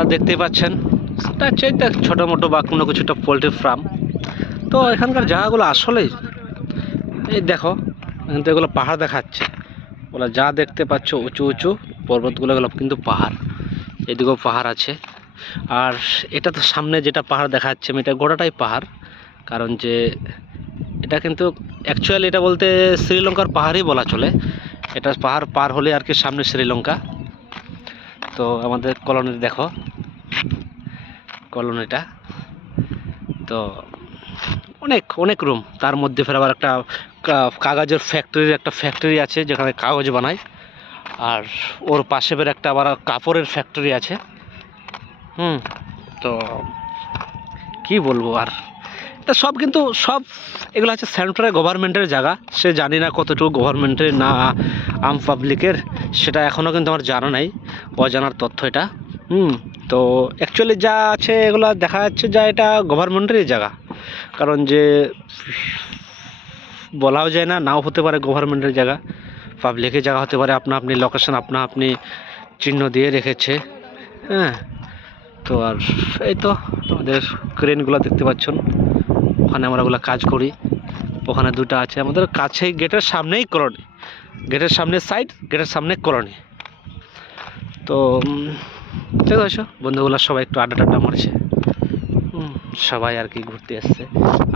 আপনারা দেখতেই পাচ্ছেন এটা হচ্ছে ছোটো মোটো বা কোনো কিছু একটা পোলট্রি ফার্ম। তো এখানকার জায়গাগুলো আসলেই এই দেখো, এখান থেকে এগুলো পাহাড় দেখাচ্ছে, ওগুলো যা দেখতে পাচ্ছ উঁচু উঁচু পর্বতগুলো, এগুলো কিন্তু পাহাড়, এদিকেও পাহাড় আছে। আর এটা তো সামনে যেটা পাহাড় দেখা যাচ্ছে এটা গোটাটাই পাহাড়, কারণ যে এটা কিন্তু অ্যাকচুয়ালি এটা বলতে শ্রীলঙ্কার পাহাড়ই বলা চলে। এটা পাহাড় পার হলে আর কি সামনে শ্রীলঙ্কা। তো আমাদের কলোনি দেখো, কলোনিটা তো অনেক অনেক রুম, তার মধ্যে ফের আবার একটা কাগজের ফ্যাক্টরি আছে যেখানে কাগজ বানায়। আর ওর পাশে ফের একটা আবার কাপড়ের ফ্যাক্টরি আছে। তো কি বলবো আর, এটা সব কিন্তু সব এগুলো হচ্ছে সেন্ট্রাল গভর্নমেন্টের জায়গা। সে জানি না কতটুকু গভর্নমেন্টের না আম পাবলিকের, সেটা এখনও কিন্তু আমার জানা নাই, অজানার তথ্য এটা। তো অ্যাকচুয়ালি যা আছে এগুলো দেখা যাচ্ছে যা এটা গভর্নমেন্টেরই জায়গা, কারণ যে বলাও যায় না, নাও হতে পারে গভর্নমেন্টের জায়গা, পাবলিকের জায়গা হতে পারে। আপনি লোকেশন আপনি চিহ্ন দিয়ে রেখেছে। তো আর এই তো আমাদের ক্রেনগুলো দেখতে পাচ্ছেন, ওখানে আমরা ওগুলো কাজ করি। ওখানে দুটো আছে আমাদের কাছেই, গেটের সামনেই কলোনি, গেটের সামনে সাইড, গেটের সামনে কলোনি। তো দেখো এসো বন্ধুগুলো সবাই একটু আড্ডা মারছে, সবাই আর কি ঘুরতে এসছে।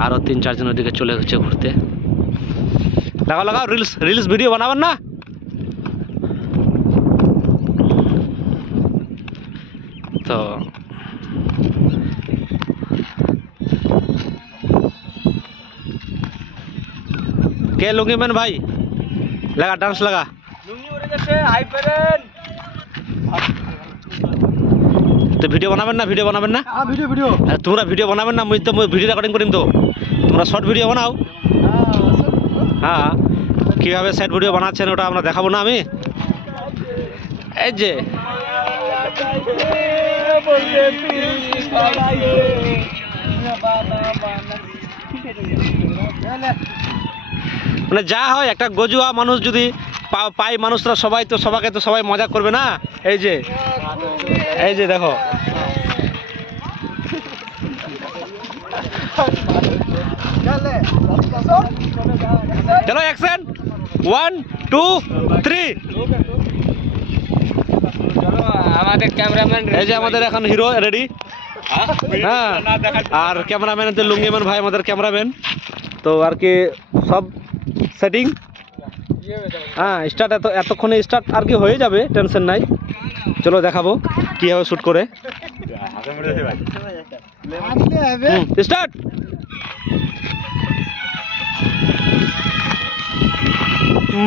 আরও 3-4 জন ওদিকে চলে গেছে ঘুরতে। লাগাও রিলস ভিডিও বানাবেন না? তো কে লুঙ্গি ম্যান ভাই, লাগা ডান্স লাগা। তো ভিডিও বানাবেন না? ভিডিও তোমরা ভিডিও বানাবেন না? মুই তো ভিডিও রেকর্ডিং করিম, তো তোমরা শর্ট ভিডিও বানাও। হ্যাঁ, কীভাবে শর্ট ভিডিও বানাচ্ছেন ওটা আমরা দেখাবো না আমি? এই যে মানে যা হয়, একটা গজুয়া মানুষ যদি পাই, মানুষরা সবাই তো সবাই মজা করবে না। এই যে দেখো, চলো অ্যাকশন, 1 2 3। আমাদের ক্যামেরাম্যান, এই যে আমাদের এখন হিরো রেডি। হ্যাঁ, আর ক্যামেরাম্যান হচ্ছে লুঙ্গিম্যান ভাই, আমাদের ক্যামেরাম্যান। তো আর কি সব সেটিং, হ্যাঁ স্টার্ট, এতক্ষণে স্টার্ট আর কি হয়ে যাবে, টেনশন নাই। চলো দেখাবো কীভাবে শ্যুট করে। স্টার্ট।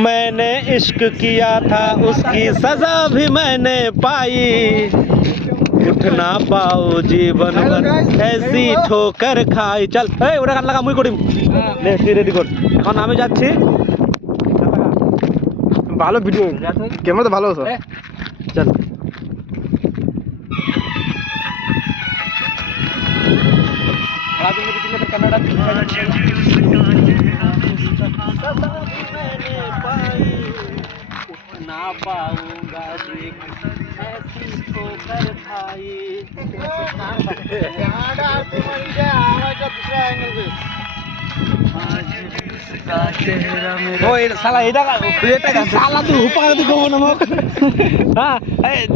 मैंने इश्क किया था उसकी सजा भी मैंने पाई, उठ ना पाओ जीवन भर ऐसी ठोकर खाई। चल ওটা গান লাগা, মুই করিম, নে তুই রেডি কর। এখন আমি যাচ্ছি। ভালো ভিডিও, ক্যামেরা তো ভালো আছে। চল ना पाऊंगा ऐसी ठोकर खाई।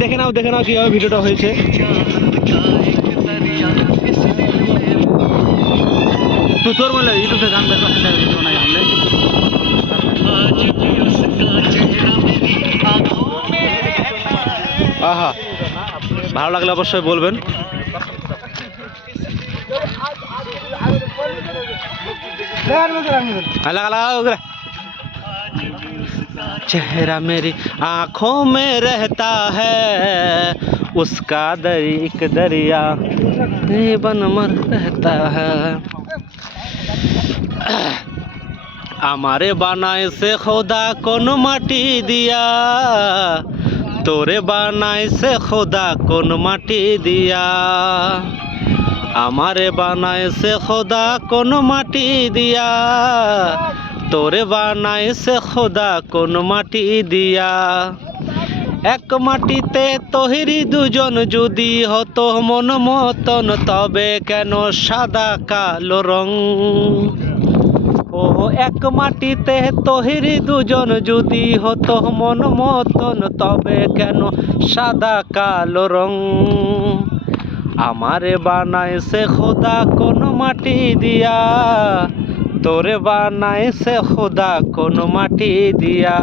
দেখে নাও কিভাবে ভিডিওটা হয়েছে। তোর বলে ইউটিউবে গান দেখো, আহা ভালো লাগলে অবশ্যই বলবেন। चेहरा मेरी आँखों में रहता है उसका एक दरिया बन मर रहता है। हमारे बनाए से खुदा कौन माटी दिया, तोरे बनाए से खुदा कौन माटी दिया। हमारे बनाए से खुदा कौन माटी दिया, तोरे बनाए से खुदा कौन माटी दिया। এক মাটিতে তৈরি দুজন যদি হতো মন মতন, তবে কেন সাদা কালো রং? ও এক মাটিতে তৈরি দুজন যদি হতো মন মতন, তবে কেন সাদা কালো রং? আমারে বানাইছে খোদা কোন মাটি দিয়া, তোরে বানাইছে খোদা কোন মাটি দিয়া।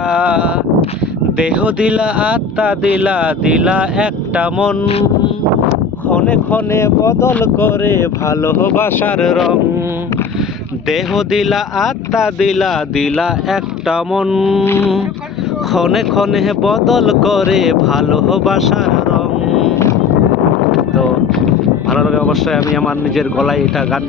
দেহ দিলা আত্মা দিলা, দিলা একটা মন, ক্ষণে ক্ষণে বদল করে ভালোবাসার রং। দেহ দিলা আত্মা দিলা, দিলা একটা মন, ক্ষণে ক্ষণে বদল করে ভালোবাসার রং। তো ভালো লাগে অবশ্যই, আমি আমার নিজের গলায় এটা গান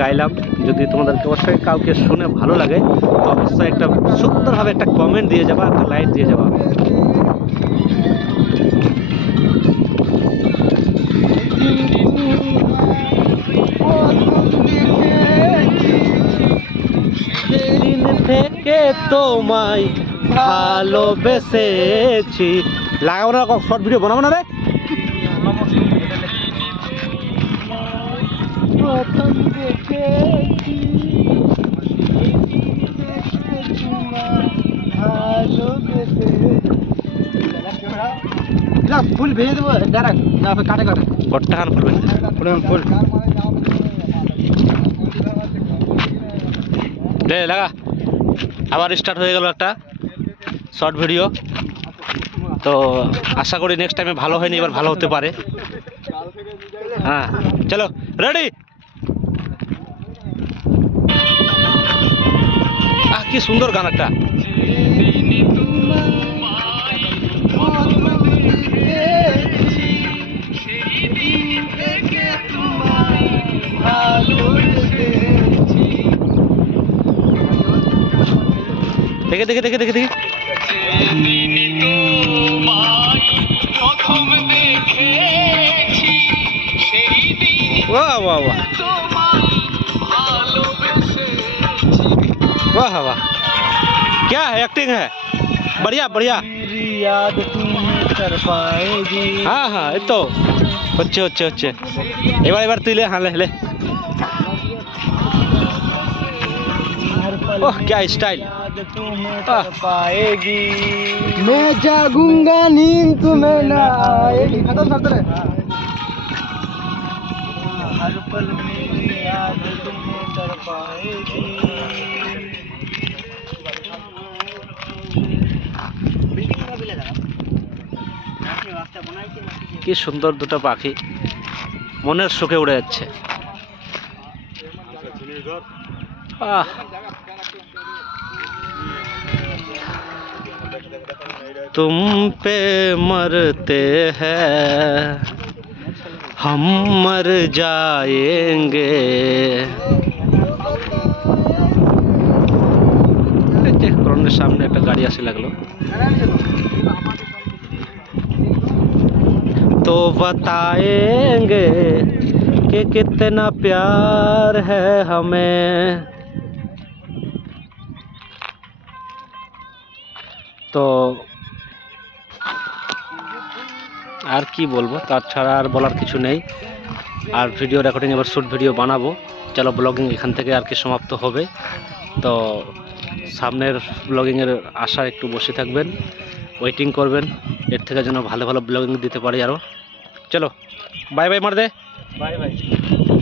গাইলাম। যদি তোমাদেরকে অবশ্যই কাউকে শুনে ভালো লাগে তো অবশ্যই একটা সুন্দরভাবে একটা কমেন্ট দিয়ে যাবা, একটা লাইক দিয়ে যাবা। দিন থেকে তোমায় ভালোবেসেছি। লাগাবো না, শর্ট ভিডিও বানাবো না রে। ফুল ভেজে দেবো ডাইরেক্ট, কাটে কাটে গড়টা খান ফুলবেন ফুল দে লাগা। আবার স্টার্ট হয়ে গেল একটা শর্ট ভিডিও। তো আশা করি নেক্সট টাইমে ভালো হয়নি, এবার ভালো হতে পারে। হ্যাঁ চলো রেডি। কি সুন্দর গান একটা। দেখে দেখে দেখে দেখে দেখে वाह वाह वाह वाह वाह, क्या है, एक्टिंग है, बढ़िया बढ़िया। याद तुम्हें कर पाएगी। हाँ हाँ ये तो হচ্ছে হচ্ছে হচ্ছে। এবার এবার তুই লে, হ্যাঁ লে লে। ओह क्या स्टाइल। पाएगी मैं जागूंगा नींद तुम्हें ना आएगी। खत्म करते रहे। हर पल मेरी याद तुम्हें कर पाएगी। কি সুন্দর দুটো পাখি মনের সুখে উড়ে যাচ্ছে। আহ तुम पे मरते हैं हम मर जाएंगे। করোনার সামনে একটা গাড়ি আসে লাগলো। तो बताएंगे कि कितना प्यार है हमें। তো আর কি বলবো, তাছাড়া আর বলার কিছু নেই। আর ভিডিও রেকর্ডিং এবার শর্ট ভিডিও বানাবো। চলো ব্লগিং এখান থেকে আর কি সমাপ্ত হবে। তো সামনের ব্লগিংয়ের আশা একটু বসে থাকবেন, ওয়েটিং করবেন, এর থেকে যেন ভালো ভালো ব্লগিং দিতে পারি আরও। চলো বাই বাই মার দে, बाय बाय।